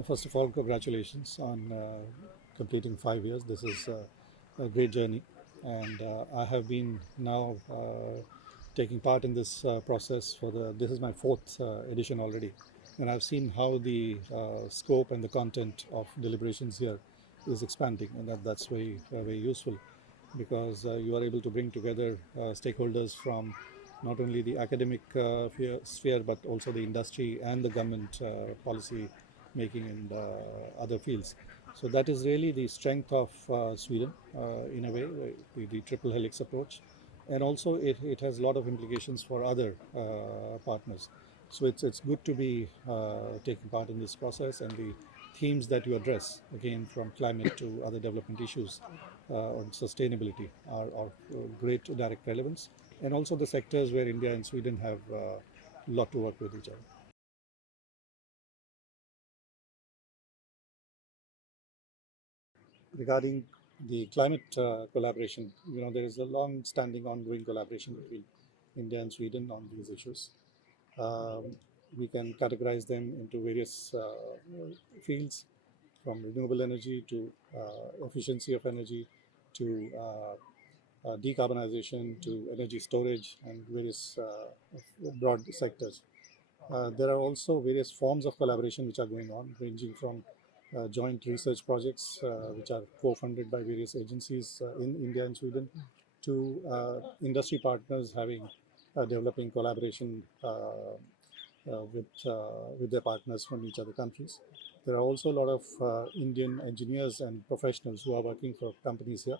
First of all, congratulations on completing 5 years. This is a great journey, and I have been now taking part in this process for the. This is my fourth edition already, and I've seen how the scope and the content of deliberations here is expanding, and that's very useful because you are able to bring together stakeholders from not only the academic sphere but also the industry and the government policy making in other fields. So that is really the strength of Sweden in a way, the triple helix approach. And also it has a lot of implications for other partners. So it's good to be taking part in this process, and the themes that you address, again from climate to other development issues on sustainability, are great direct relevance, and also the sectors where India and Sweden have a lot to work with each other. Regarding the climate collaboration, there is a long-standing, ongoing collaboration between India and Sweden on these issues. Um, we can categorize them into various fields, from renewable energy to efficiency of energy to decarbonization to energy storage and various broad sectors. There are also various forms of collaboration which are going on, ranging from joint research projects which are co-funded by various agencies in India and Sweden, to industry partners having developing collaboration with their partners from each other countries. There are also a lot of Indian engineers and professionals who are working for companies here.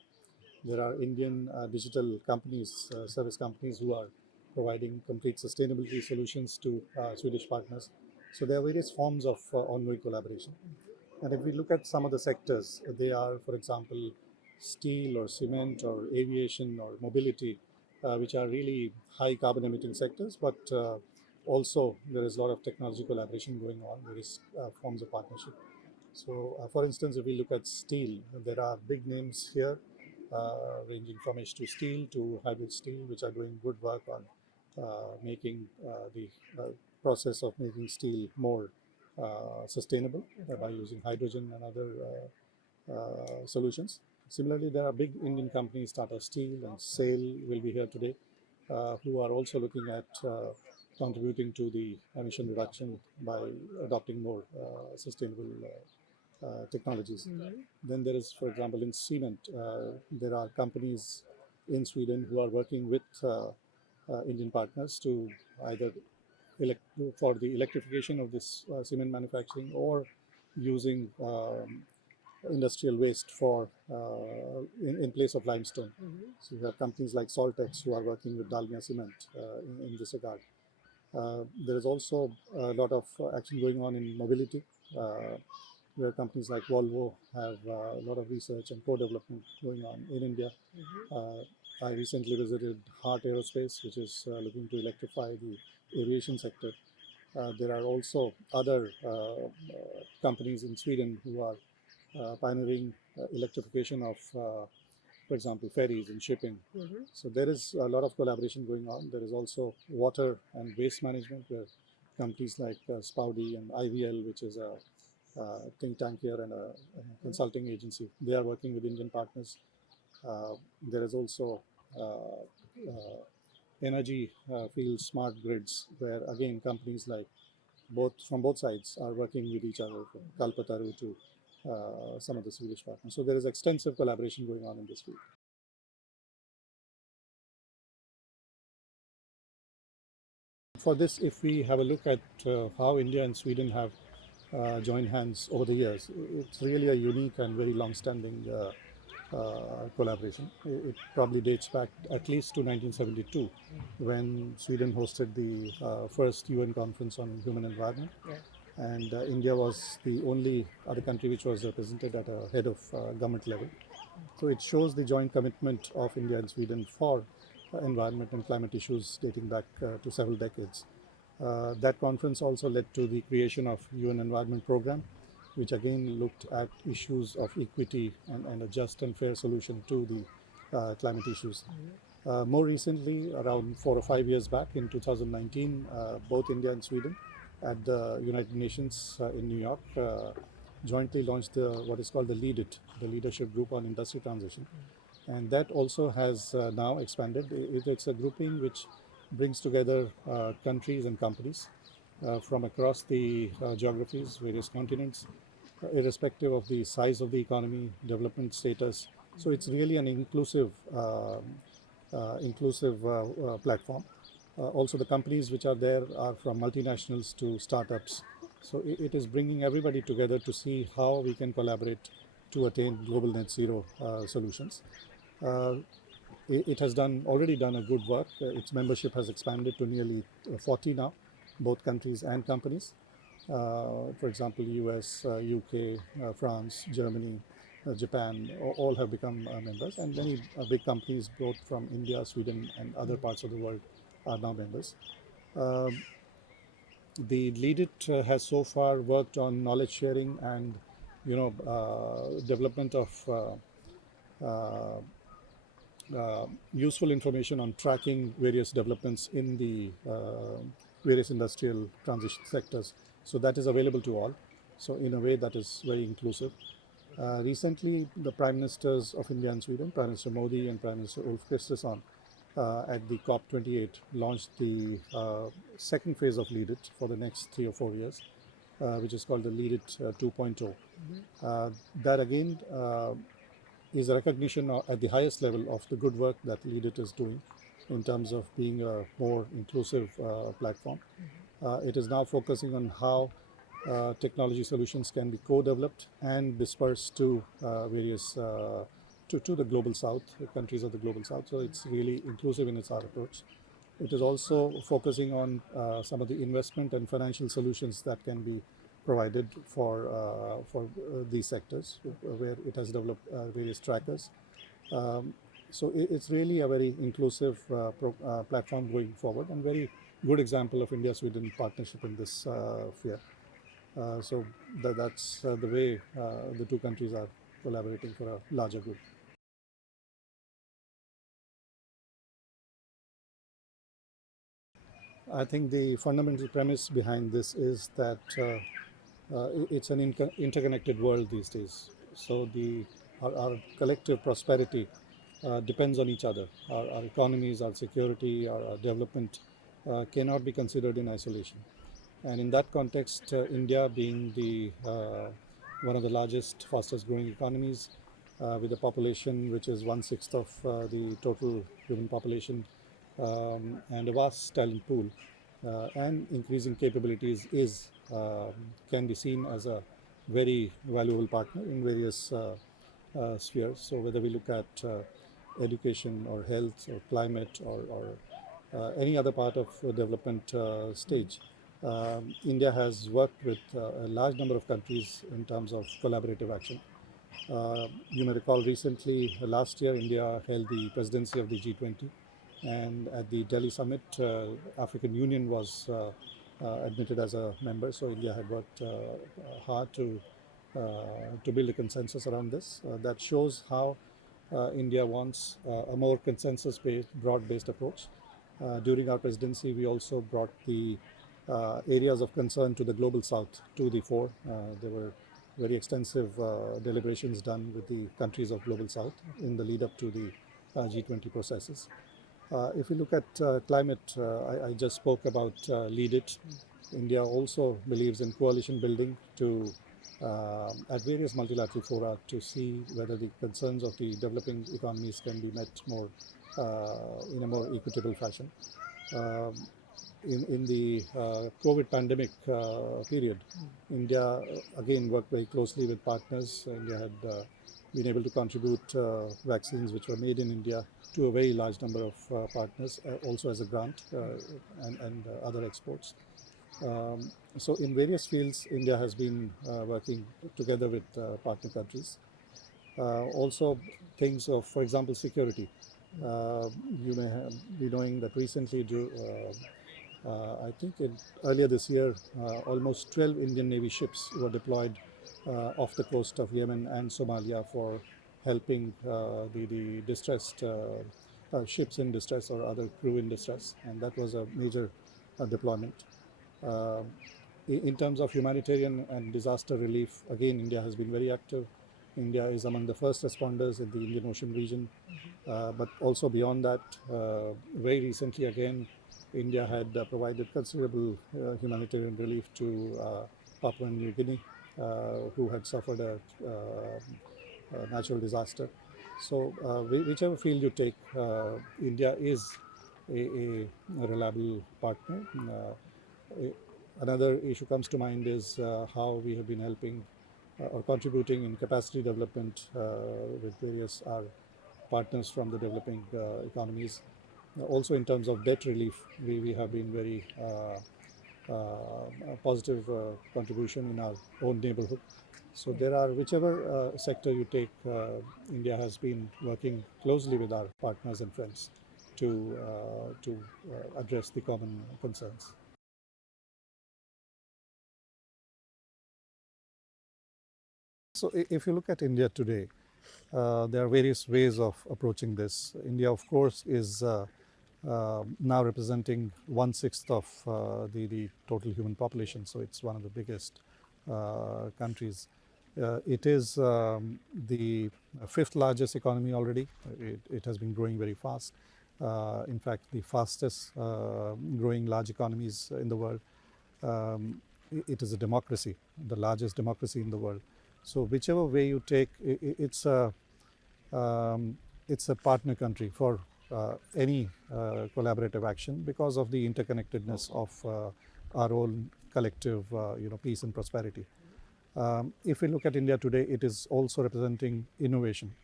There are Indian digital companies, service companies, who are providing complete sustainability solutions to Swedish partners. So there are various forms of ongoing collaboration. And if we look at some of the sectors, they are, for example, steel or cement or aviation or mobility, which are really high carbon emitting sectors, but also there is a lot of technology collaboration going on, various forms of partnership. So, for instance, if we look at steel, there are big names here, ranging from H2 steel to hybrid steel, which are doing good work on making the process of making steel more sustainable by using hydrogen and other solutions. Similarly, there are big Indian companies, Tata Steel and SAIL will be here today, who are also looking at contributing to the emission reduction by adopting more sustainable technologies. Then there is, for example, in cement, there are companies in Sweden who are working with Indian partners to either elect, for the electrification of this cement manufacturing, or using industrial waste for in place of limestone. So you have companies like Saltex who are working with Dalmia Cement in this regard. There is also a lot of action going on in mobility, where companies like Volvo have a lot of research and co-development going on in India. I recently visited Heart Aerospace, which is looking to electrify the aviation sector. There are also other companies in Sweden who are pioneering electrification of, for example, ferries and shipping. So there is a lot of collaboration going on. There is also water and waste management, where companies like Spoudi and IVL, which is a think tank here and a consulting agency, they are working with Indian partners. There is also energy field smart grids, where again companies like both sides are working with each other, from Kalpataru to some of the Swedish partners. So there is extensive collaboration going on in this field. For this, if we have a look at how India and Sweden have joined hands over the years, it's really a unique and very long-standing collaboration. It probably dates back at least to 1972, when Sweden hosted the first UN conference on human environment. And India was the only other country which was represented at a head of government level. So it shows the joint commitment of India and Sweden for environment and climate issues dating back to several decades. That conference also led to the creation of UN Environment Program, which again looked at issues of equity and a just and fair solution to the climate issues. More recently, around 4 or 5 years back in 2019, both India and Sweden at the United Nations in New York, jointly launched what is called the LeadIT, the Leadership Group on Industry Transition. And that also has now expanded. It's a grouping which brings together countries and companies from across the geographies, various continents, irrespective of the size of the economy, development status. So it's really an inclusive platform. Also, the companies which are there are from multinationals to startups. So it is bringing everybody together to see how we can collaborate to attain global net zero solutions. Uh, it has already done a good work. Its membership has expanded to nearly 40 now, both countries and companies. For example, US, UK, France, Germany, Japan, all have become members, and many big companies, both from India, Sweden, and other parts of the world, are now members. The LeadIT has so far worked on knowledge sharing and, development of useful information on tracking various developments in the various industrial transition sectors. So that is available to all. So in a way, that is very inclusive. Recently, the Prime Ministers of India and Sweden, Prime Minister Modi and Prime Minister Ulf Kristersson, at the COP28 launched the second phase of LeadIT for the next 3 or 4 years, which is called the LeadIT 2.0. That again is a recognition at the highest level of the good work that LeadIT is doing in terms of being a more inclusive platform. It is now focusing on how technology solutions can be co-developed and dispersed to various to the global south, the countries of the global south. So it's really inclusive in its approach. It is also focusing on some of the investment and financial solutions that can be provided for these sectors, where it has developed various trackers. So it's really a very inclusive platform going forward, and very good example of India-Sweden partnership in this sphere. So that's the way the two countries are collaborating for a larger good. I think the fundamental premise behind this is that it's an interconnected world these days. So our collective prosperity depends on each other. Our economies, our security, our development cannot be considered in isolation. And in that context, India being one of the largest, fastest growing economies, with a population which is 1/6 of the total human population, and a vast talent pool, and increasing capabilities, can be seen as a very valuable partner in various spheres. So whether we look at education or health or climate or any other part of the development stage, India has worked with a large number of countries in terms of collaborative action. You may recall recently, last year, India held the presidency of the G20, and at the Delhi summit, African Union was admitted as a member. So India had worked hard to build a consensus around this. That shows how India wants a more consensus-based, broad-based approach. During our presidency, we also brought the areas of concern to the global south to the fore. There were very extensive deliberations done with the countries of global south in the lead up to the G20 processes. If you look at climate, I just spoke about LeadIT. India also believes in coalition building at various multilateral fora to see whether the concerns of the developing economies can be met in a more equitable fashion. In the COVID pandemic period, India again worked very closely with partners. India had been able to contribute vaccines which were made in India to a very large number of partners, also as a grant, and other exports. So in various fields, India has been working together with partner countries. Also things of, for example, security. You may be knowing that recently, I think earlier this year, almost 12 Indian Navy ships were deployed off the coast of Yemen and Somalia for helping the distressed ships in distress or other crew in distress, and that was a major deployment. In terms of humanitarian and disaster relief, again, India has been very active. India is among the first responders in the Indian Ocean region. But also beyond that, very recently again, India had provided considerable humanitarian relief to Papua New Guinea, who had suffered a natural disaster. So, whichever field you take, India is a reliable partner. Another issue comes to mind is how we have been helping or contributing in capacity development with various our partners from the developing economies. Also, in terms of debt relief, we have been very positive contribution in our own neighborhood. So there are, whichever sector you take, India has been working closely with our partners and friends to address the common concerns. So if you look at India today, there are various ways of approaching this. India, of course, is now representing 1/6 of the total human population, so it's one of the biggest countries. It is the fifth largest economy already. It has been growing very fast. In fact, the fastest growing large economies in the world. It is a democracy, the largest democracy in the world. So whichever way you take, it's a partner country for any collaborative action because of the interconnectedness of our own collective, peace and prosperity. If we look at India today, it is also representing innovation,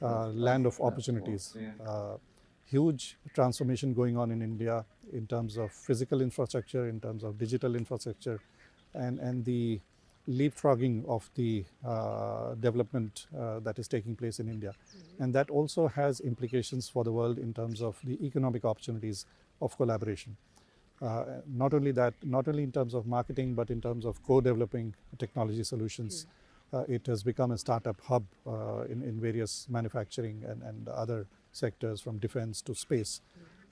land of opportunities. Huge transformation going on in India in terms of physical infrastructure, in terms of digital infrastructure, and the leapfrogging of the development that is taking place in India. And that also has implications for the world in terms of the economic opportunities of collaboration. Not only that, not only in terms of marketing, but in terms of co-developing technology solutions. It has become a startup hub in various manufacturing and other sectors, from defense to space.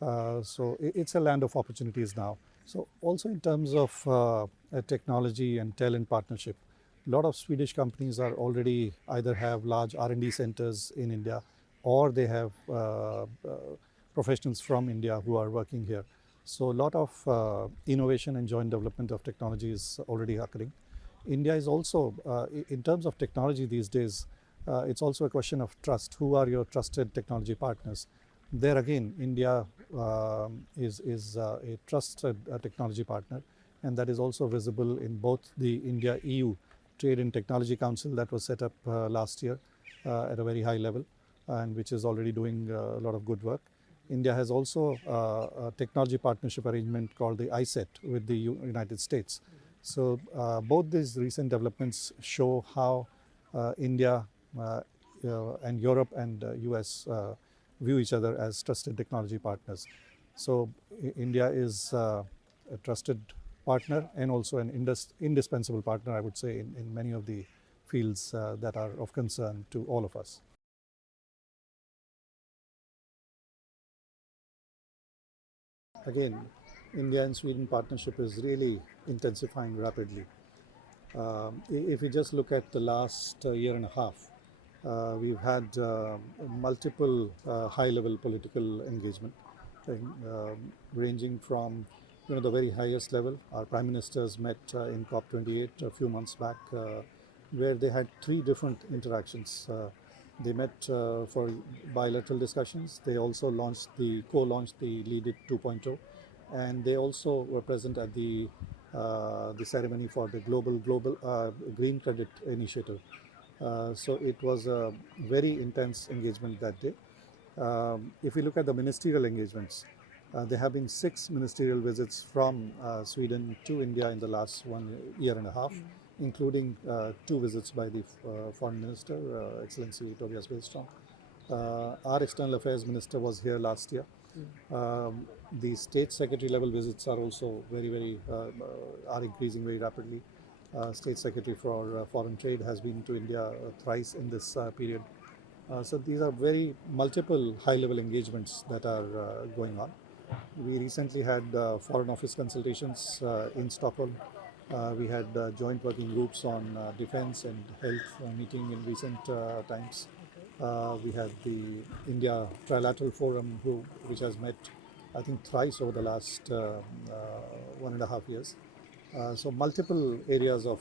So it's a land of opportunities now. So also in terms of technology and talent partnership, a lot of Swedish companies are already either have large R&D centers in India, or they have professionals from India who are working here. So a lot of innovation and joint development of technology is already occurring. India is also, in terms of technology these days, it's also a question of trust. Who are your trusted technology partners? There again, India is a trusted technology partner, and that is also visible in both the India-EU Trade and Technology Council that was set up last year at a very high level, and which is already doing a lot of good work. India has also a technology partnership arrangement called the ISET with the United States. So both these recent developments show how India and Europe and US view each other as trusted technology partners. So India is a trusted partner and also an indispensable partner, I would say, in many of the fields that are of concern to all of us. Again, India and Sweden partnership is really intensifying rapidly. If we just look at the last year and a half, we've had multiple high-level political engagement, ranging from the very highest level. Our prime ministers met in COP28 a few months back, where they had 3 different interactions. They met for bilateral discussions. They also co-launched the LeadIT 2.0, and they also were present at the ceremony for the global Green Credit Initiative. So it was a very intense engagement that day. If we look at the ministerial engagements, there have been 6 ministerial visits from Sweden to India in the last 1 year and a half, including 2 visits by the Foreign Minister, Excellency Tobias Billström. Our External Affairs Minister was here last year. The State Secretary level visits are also are increasing very rapidly. State Secretary for Foreign Trade has been to India thrice in this period. So these are very multiple high-level engagements that are going on. We recently had Foreign Office consultations in Stockholm, We had joint working groups on defense and health meeting in recent times. We had the India Trilateral Forum, which has met, I think, thrice over the last 1.5 years. So multiple areas of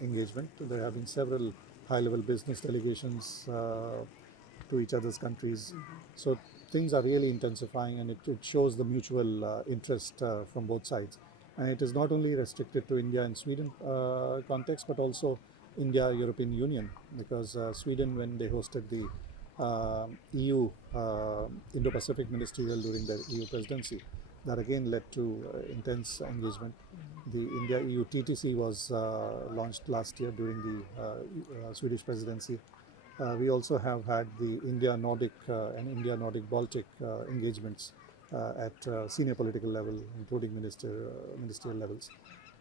engagement. There have been several high-level business delegations to each other's countries. So things are really intensifying, and it shows the mutual interest from both sides. And it is not only restricted to India and Sweden context, but also India European Union, because Sweden, when they hosted the EU Indo-Pacific Ministerial during the EU presidency, that again led to intense engagement. The India EU TTC was launched last year during the Swedish presidency. We also have had the India Nordic and India Nordic Baltic engagements at senior political level, including ministerial levels.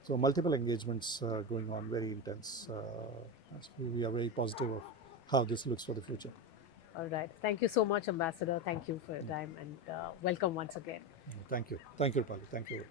So multiple engagements going on, very intense. We are very positive of how this looks for the future. All right. Thank you so much, Ambassador. Thank you for your time and welcome once again. Thank you. Thank you, Rupali. Thank you.